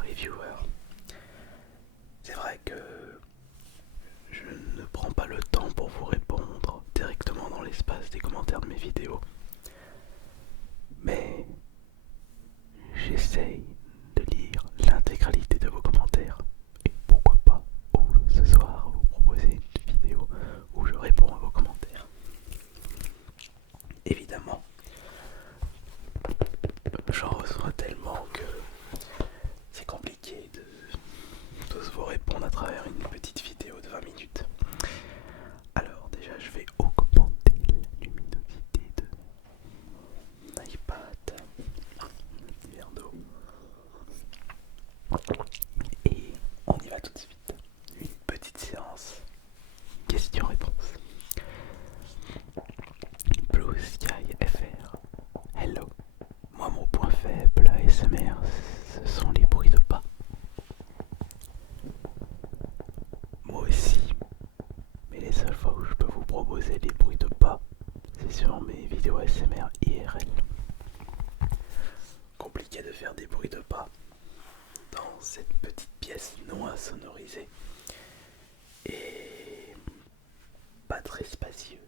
reviewer. C'est vrai que je ne prends pas le temps pour vous répondre directement dans l'espace des commentaires de mes vidéos, mais j'essaye de lire l'intégralité de vos commentaires et pourquoi pas ce soir vous proposer une vidéo où je réponds à vos commentaires. Évidemment, j'en reçois tellement que c'est compliqué de tous vous répondre à travers une petite vidéo de 20 minutes. Alors déjà je vais augmenter la luminosité de mon iPad, un petit verre d'eau, et on y va tout de suite. Une petite séance question-réponse. Blue Sky FR. Hello. Moi mon point faible ASMR, ce sont les bruits de pas. Moi aussi. Mais les seules fois où je peux vous proposer des bruits de pas, c'est sur mes vidéos ASMR IRL. Compliqué de faire des bruits de pas dans cette petite pièce non insonorisée et pas très spacieuse.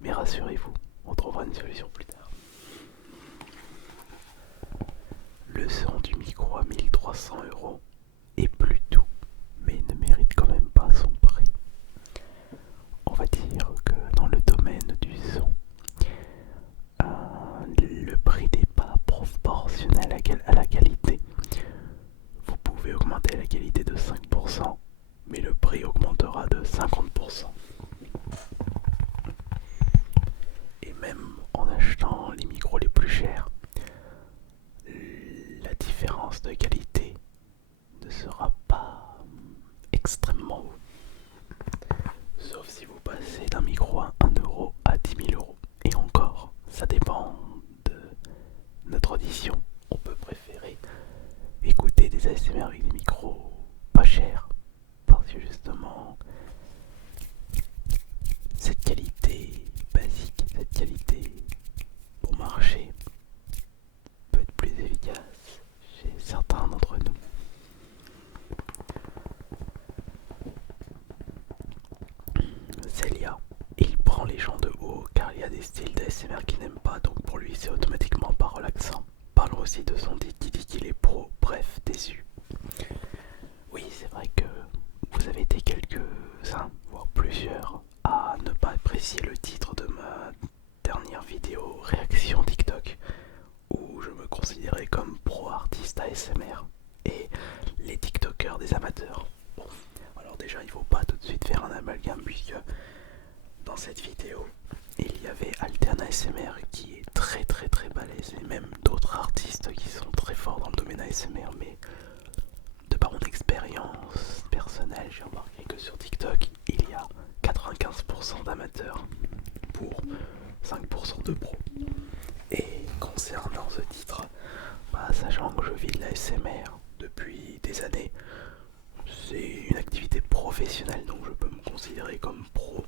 Mais rassurez-vous, on trouvera une solution plus tard. Le son du micro à 1300 € est plus doux, mais ne mérite quand même pas son prix. On va dire que dans le domaine du son, le prix n'est pas proportionnel à la qualité. Vous pouvez augmenter la qualité de 5%, mais le prix augmentera de 50%. Et même en achetant les micros les plus chers, la différence de qualité ne sera pas extrêmement haut. Sauf si vous passez d'un micro à 1 € à 10 000 €. Et encore, ça dépend de notre audition. On peut préférer écouter des ASMR avec des micros pas chers, parce que justement, cette qualité basique, cette qualité pour marcher, peut être plus efficace chez certains d'entre nous. Célia, il prend les gens de haut car il y a des styles d'ASMR qu'il n'aime pas, donc pour lui c'est automatiquement pas relaxant. Parlons aussi de son dit qui dit qu'il est pro, bref, déçu. Oui, c'est vrai que vous avez été quelques-uns, voire plusieurs, à ne pas apprécier le titre de ma dernière vidéo réaction TikTok, où je me considérais comme pro artiste ASMR et les TikTokers des amateurs. Bon, alors déjà il faut pas tout de suite faire un amalgame puisque dans cette vidéo il y avait Altern ASMR qui est très balèze et même d'autres artistes qui sont très forts dans le domaine ASMR, mais de par mon expérience personnelle j'ai remarqué que sur TikTok il y a 95% d'amateurs pour 5% de pros. Et concernant ce titre, sachant que je vis de l'ASMR depuis des années, c'est une activité professionnelle donc je peux me considérer comme pro.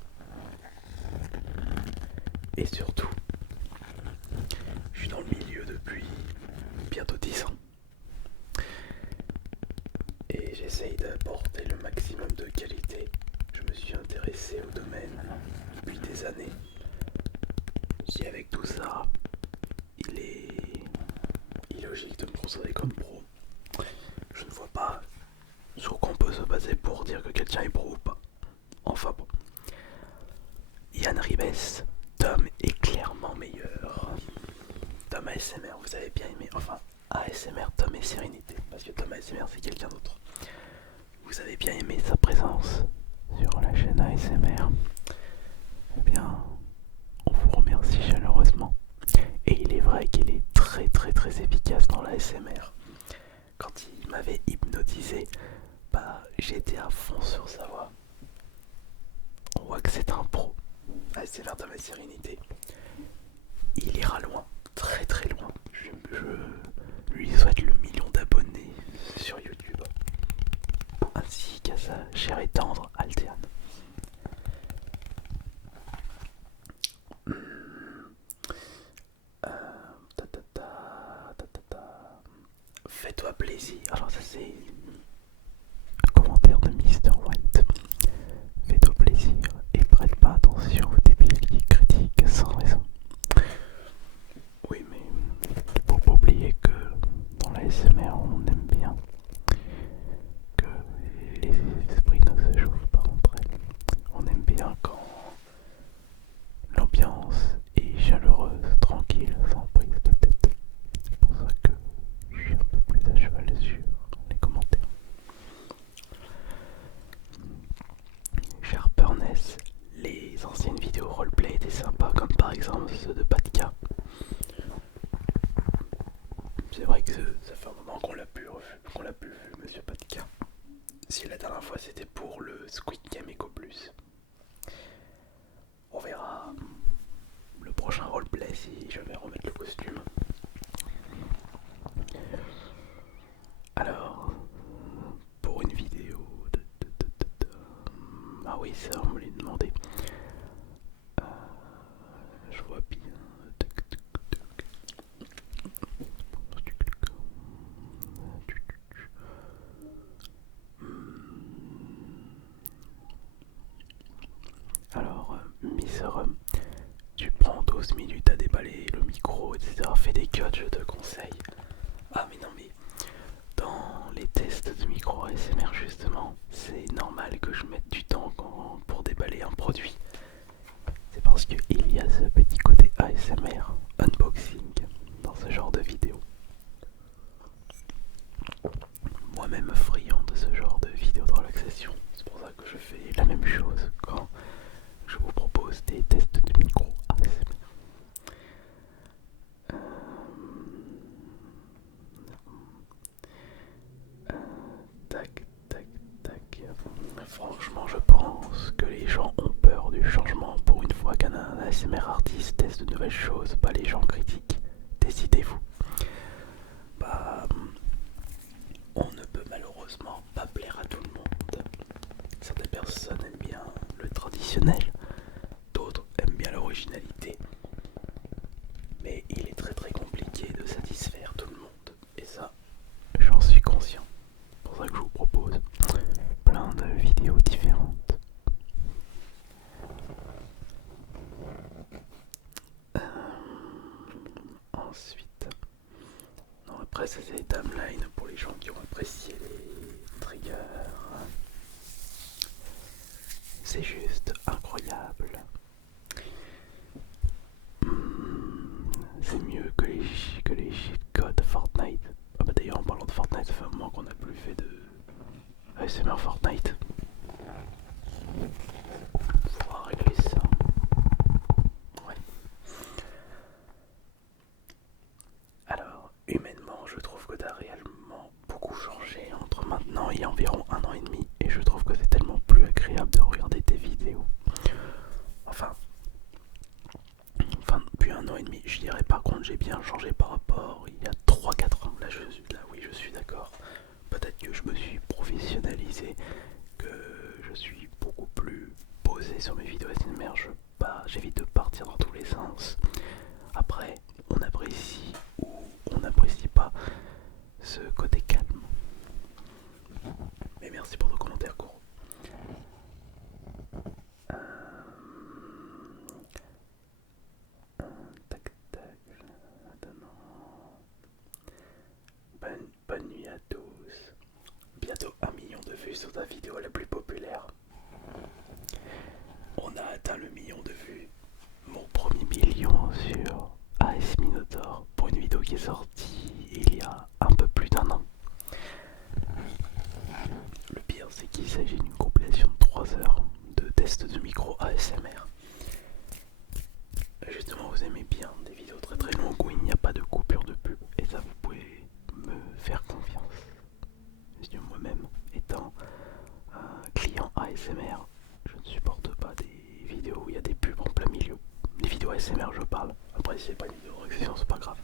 Et surtout, je suis dans le milieu depuis bientôt 10 ans. Et j'essaye d'apporter le maximum de qualité. Je me suis intéressé au domaine depuis des années. Si avec tout ça, il est illogique de me considérer comme pro, je ne vois pas sur quoi on peut se baser pour dire que quelqu'un est pro ou pas. Enfin bon. Yann Ribes, Tom est clairement meilleur. Tom ASMR, vous avez bien aimé. Enfin, ASMR, Tom et Sérénité. Parce que Tom ASMR, c'est quelqu'un d'autre. Vous avez bien aimé sa présence sur la chaîne ASMR. Eh bien, on vous remercie chaleureusement. Et il est vrai qu'il est très efficace dans la ASMR. Quand il m'avait hypnotisé, j'étais à fond sur sa voix. On voit que c'est un pro. ASMR de ma sérénité. Il ira loin, très loin. Je lui souhaite le million d'abonnés sur YouTube. Ainsi qu'à sa chère et tendre Alterne. Fais-toi plaisir. Alors ça c'est un commentaire de Mr. White. Fais-toi plaisir et prête pas attention aux débiles qui critiquent sans raison. Oui, mais faut pas oublier que dans la SMR on aime bien que les esprits ne se chauffent pas entre elles. On aime bien quand l'ambiance est chaleureuse, tranquille, sans prise de tête. C'est pour ça que je suis un peu plus à cheval sur les commentaires. Sharperness, les anciennes vidéos roleplay étaient sympas, comme par exemple ceux de Patka. C'est vrai que ça fait un moment qu'on l'a plus vu, Monsieur Patka. Si la dernière fois c'était pour le Squid Game Eco Plus. On verra le prochain roleplay si je vais remettre le costume. Alors, pour une vidéo ah oui, ça on me l'a demandé. Je vois bien. Alors, Miss Rum, tu prends 12 minutes à déballer le micro, etc. Fais des cuts, je te conseille. Ah mais non mais, dans les tests de micro ASMR justement, c'est normal que je mette du temps pour déballer un produit. C'est parce qu'il y a ce petit côté ASMR, unboxing, dans ce genre de vidéo. Moi-même friand de ce genre de vidéo de relaxation, c'est pour ça que je fais la même chose quand je vous propose des tests de micro ASMR. Tac, tac, tac. Franchement, je pense que les gens ont peur du changement. Pour une fois qu'un ASMR artiste teste de nouvelles choses, pas les gens critiquent. Décidez-vous. Bah, on ne peut malheureusement pas plaire à tout le monde. Certaines personnes aiment bien le traditionnel, d'autres aiment bien l'originalité. Mais il est très très compliqué de satisfaire tout le monde. Et ça, j'en suis conscient. C'est pour ça que je vous propose plein de vidéos différentes. Ensuite, non, après ça c'est les timelines pour les gens qui ont apprécié les triggers. C'est juste incroyable. C'est mieux que les cheat codes Fortnite. Ah bah d'ailleurs en parlant de Fortnite, ça fait un moment qu'on n'a plus fait de ASMR Fortnite. Faudra régler ça. Ouais. Alors, humainement, je trouve que t'as réellement beaucoup changé entre maintenant et environ 1 an et demi. Et je trouve que c'est tellement plus agréable de regarder tes vidéos. Enfin, depuis 1 an et demi, je dirais par contre j'ai bien changé par rapport il y a 3-4 ans. Là oui, je suis d'accord. Peut-être que je me suis professionnalisé, que je suis beaucoup plus posé sur mes vidéos ASMR. J'évite de partir dans tous les sens. Après, on apprécie ou on n'apprécie pas ce côté calme. Mais merci pour ton commentaire, Cour. Tac tac. Bonne nuit à tous. Bientôt 1 million de vues sur ta vidéo la plus populaire. On a atteint le million de vues. Mon premier million sur AS Minotaur pour une vidéo qui est sortie il y a un peu plus d'1 an. Le pire c'est qu'il s'agit d'une compilation de 3 heures de tests de micro ASMR. Justement, vous aimez bien des vidéos très très longues où il n'y a pas de coupure de pub, et ça vous pouvez me faire confiance. Parce que moi-même, étant un client ASMR, je ne supporte pas des vidéos où il y a des pubs en plein milieu. Les vidéos ASMR, je parle. Après, si c'est pas une vidéo de réaction, c'est pas grave.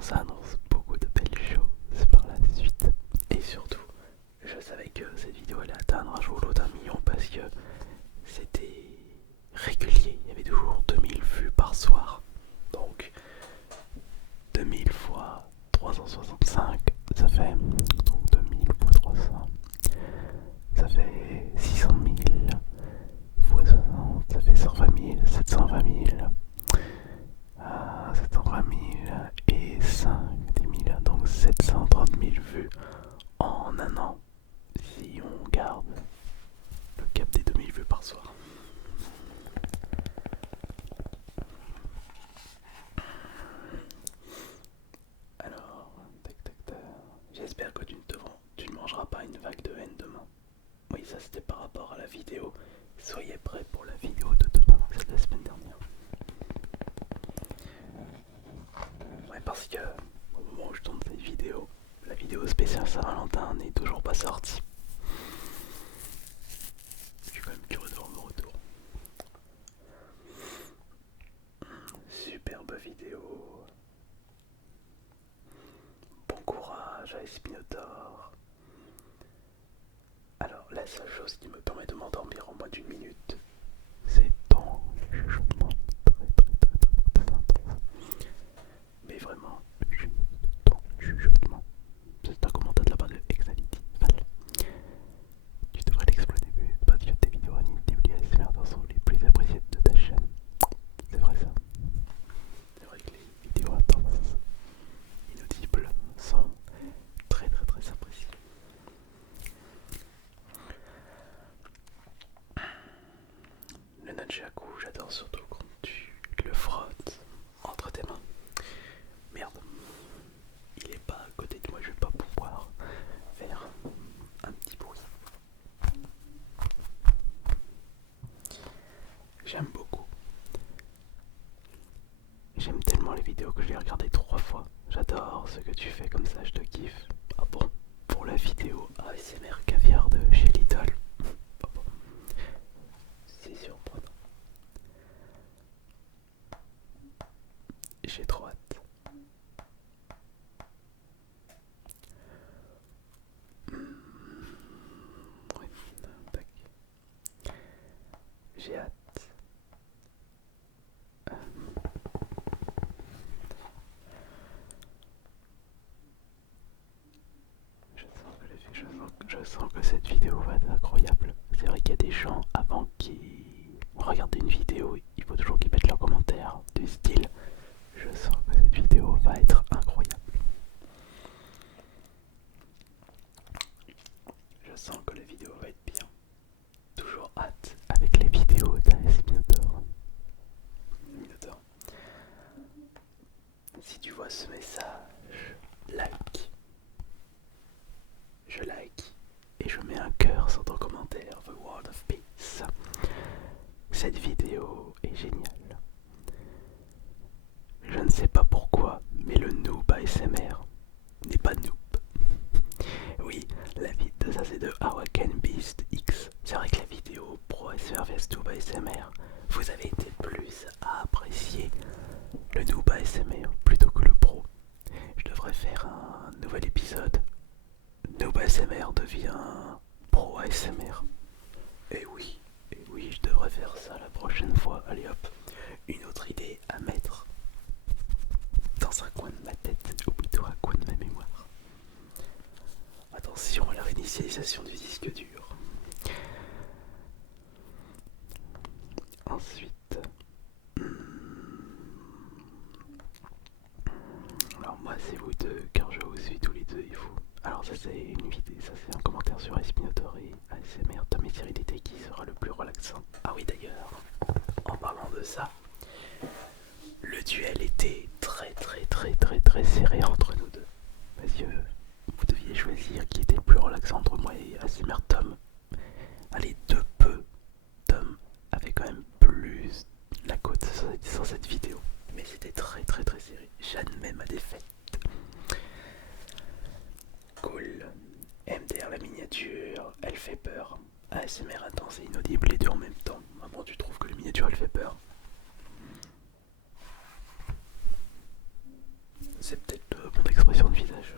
Ça annonce beaucoup de belles choses par la suite. Et surtout, je savais que cette vidéo allait atteindre un jour ou l'autre 1 million parce que c'était régulier. Il y avait toujours 2000 vues par soir. parce que au moment où je tourne cette vidéo, la vidéo spéciale Saint-Valentin n'est toujours pas sortie. Je suis quand même curieux de voir mon retour. Superbe vidéo. Bon courage à Espinotor. Alors la seule chose qui me permet de m'endormir en moins d'une minute, c'est ton chuchotement très intense. Mais vraiment, juste ton chuchotement. C'est un commentaire de la part de Exality Val. Tu devrais l'exploiter parce que tes vidéos animées ASMR sont les plus appréciées de ta chaîne. C'est vrai ça. C'est vrai que les vidéos intenses, inaudibles, sont très appréciées. Le nunchaku, j'adore surtout quand tu le frottes entre tes mains. Merde, il est pas à côté de moi, je vais pas pouvoir faire un petit bruit. J'aime beaucoup. J'aime tellement les vidéos que je l'ai regardé 3 fois. J'adore ce que tu fais comme ça, je te kiffe. Ah bon, pour la vidéo ASMR caviar de chez Lidl. Ah bon. C'est surprenant. J'ai trop hâte. Oui, tac. J'ai hâte. Je sens que cette vidéo va être incroyable. C'est vrai qu'il y a des gens avant qui regardent une vidéo, il faut toujours qu'ils mettent leurs commentaires du style je sens que cette vidéo va être incroyable. Je sens que la vidéo va être bien. Toujours hâte avec les vidéos d'AS Minotaur. Si tu vois ce message, like. Je like et je mets un cœur sur ton commentaire The World of Peace. Cette vidéo est géniale. Je ne sais pas pourquoi, mais le noob ASMR n'est pas noob. Oui, la vie de ça c'est de Awaken Beast X. C'est vrai que la vidéo Pro ASMR vs Noob ASMR, vous avez été plus à apprécier le noob ASMR plutôt que le pro. Je devrais faire un nouvel épisode. Noob ASMR devient Pro ASMR. Et oui, je devrais faire ça la prochaine fois. Allez hop, une autre idée à mettre dans un coin de ma tête, ou plutôt un coin de ma mémoire. Attention à la réinitialisation du disque dur. Ensuite, alors moi c'est vous deux, car je vous suis tous les deux et vous. Alors ça c'est une vidéo, ça c'est un commentaire sur Espinotor et ASMR de mes séries d'été qui sera le plus relaxant. Ah oui d'ailleurs, en parlant de ça, le duel était très serré entre nous deux. Parce que vous deviez choisir qui était le plus relaxant entre moi et ASMR Tom. Allez, de peu, Tom avait quand même plus la cote sur cette vidéo. Mais c'était très serré. J'admets ma défaite. Cool. MDR la miniature, elle fait peur. ASMR intense et inaudible, les deux en même temps. Ah bon, tu trouves que la miniature elle fait peur? C'est peut-être mon expression de visage.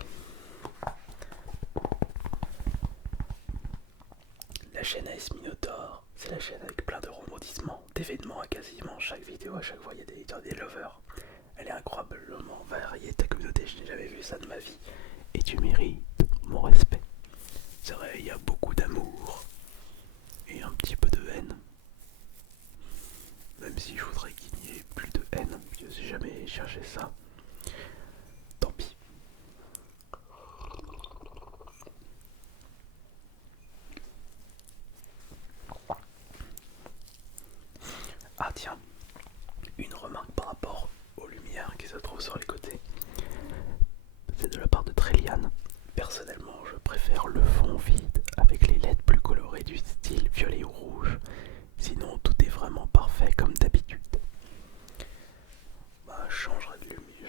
La chaîne AS Minotaur, c'est la chaîne avec plein de rebondissements, d'événements à quasiment chaque vidéo, à chaque fois il y a des lovers. Elle est incroyablement variée, ta communauté, je n'ai jamais vu ça de ma vie. Et tu mérites mon respect. C'est vrai, il y a beaucoup d'amour et un petit peu de haine. Même si je voudrais qu'il n'y ait plus de haine, je n'ai jamais cherché ça. Tant pis. Ah tiens, une remarque par rapport aux lumières qui se trouvent sur les côtés. C'est de la part de Tréliane. Personnellement, je préfère le fond vide avec les LED plus colorés du style violet ou rouge. Sinon, tout est vraiment parfait comme d'habitude. Bah, je changerai de lumière.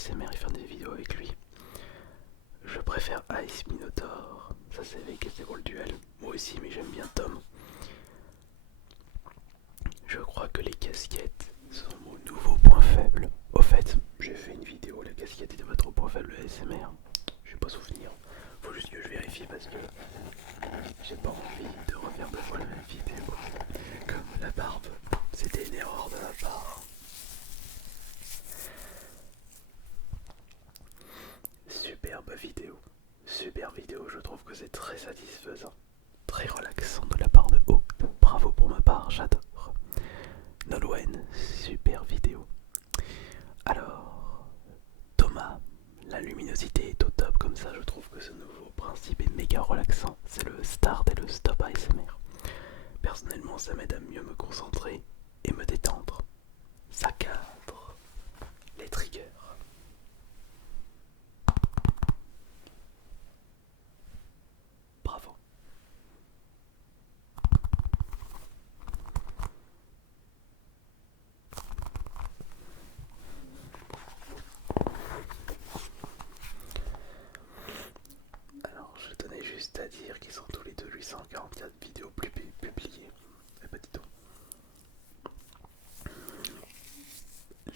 ASMR et faire des vidéos avec lui. Je préfère Ice Minotaur, ça c'est avec et c'est pour le duel. Moi aussi, mais j'aime bien Tom. Je crois que les casquettes sont mon nouveau point faible. Au fait, j'ai fait une vidéo, la casquette était votre point faible ASMR. Je vais pas souvenir. Faut juste que je vérifie parce que j'ai pas envie de refaire deux fois la même vidéo. Comme la barbe, c'était une erreur de ma part. Superbe vidéo, je trouve que c'est très satisfaisant, très relaxant de la part de haut. Bravo pour ma part, j'adore. Nolwenn, super vidéo. Alors, Thomas, la luminosité est au top, comme ça je trouve que ce nouveau principe est méga relaxant. C'est le start et le stop ASMR. Personnellement, ça m'aide à mieux me concentrer et me détendre. Ça cadre les triggers. Bravo. Alors, je tenais juste à dire qu'ils sont tous les deux 844 vidéos publiées. Eh ben, dis donc.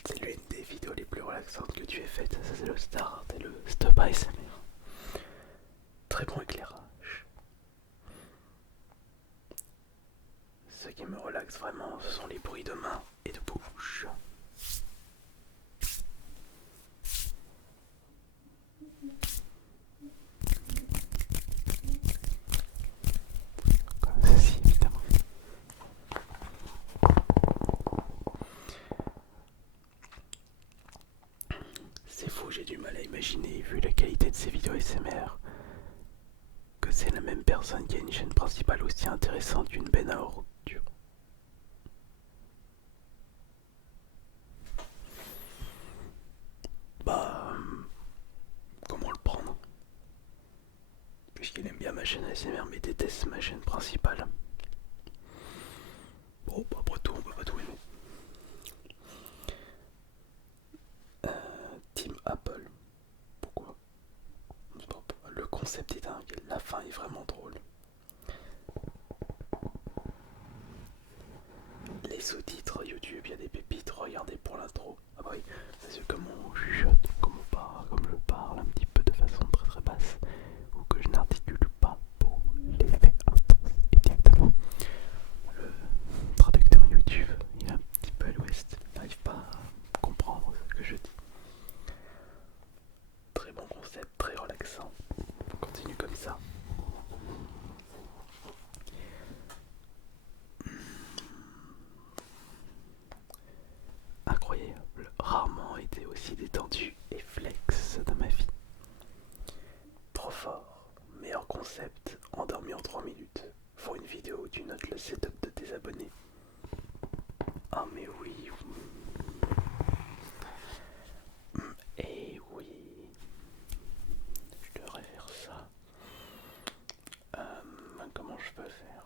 C'est l'une des vidéos les plus relaxantes que tu aies faites. Ça, c'est le start et le stop ASMR. Très bon éclairage. Ce qui me relaxe vraiment, ce sont les bruits de main et de bouche. Comme ceci, évidemment. C'est fou, j'ai du mal à imaginer, vu la qualité de ces vidéos ASMR, que c'est la même personne qui a une chaîne principale aussi intéressante qu'une benne à ordures. Bah, comment le prendre? Puisqu'il aime bien ma chaîne ASMR mais déteste ma chaîne principale. Bon, après tout, on peut pas tout aimer. Team Apple. Pourquoi? Le concept est dingue, la fin est vraiment drôle. Les sous-titres YouTube, il y a des pépites, regardez pour l'intro. Ah bah oui, c'est comme on chuchote, comme on parle, comme je parle un petit peu de façon très très basse, ou que je n'articule pas pour l'effet intense et directement. Le traducteur YouTube, il est un petit peu à l'ouest, il n'arrive pas à comprendre ce que je dis. Très bon concept, très relaxant. On continue comme ça. Incroyable, rarement été aussi détendu et flex de ma vie. Trop fort, meilleur concept, endormi en 3 minutes. Faut une vidéo où tu notes le setup de tes abonnés. Ah mais oui. Et oui. Je devrais faire ça. Comment je peux faire?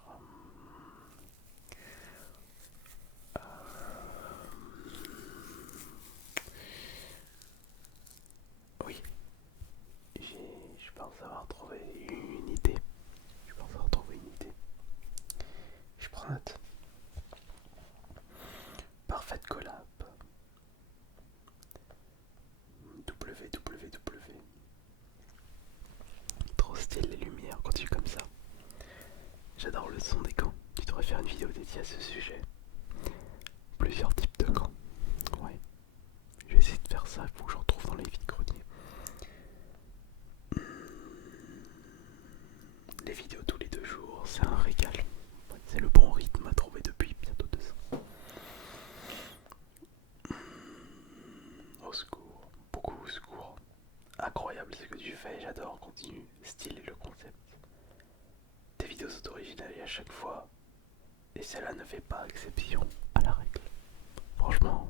Oui. Je pense avoir trouvé une idée. Je prends note. Parfaite collab. www. Trop stylé les lumières quand tu es comme ça. J'adore le son des gants. Tu devrais faire une vidéo dédiée à ce sujet. Plusieurs types de gants. Ouais. Je vais essayer de faire ça, il faut que j'en trouve dans les vides-greniers. Les vidéos tous les 2 jours, c'est un régal. C'est le bon rythme à trouver depuis bientôt 2 ans. Au secours, beaucoup au secours. Incroyable ce que tu fais, j'adore, continue, style et le concept. Tes vidéos sont originales et à chaque fois, et cela ne fait pas exception à la règle. Franchement,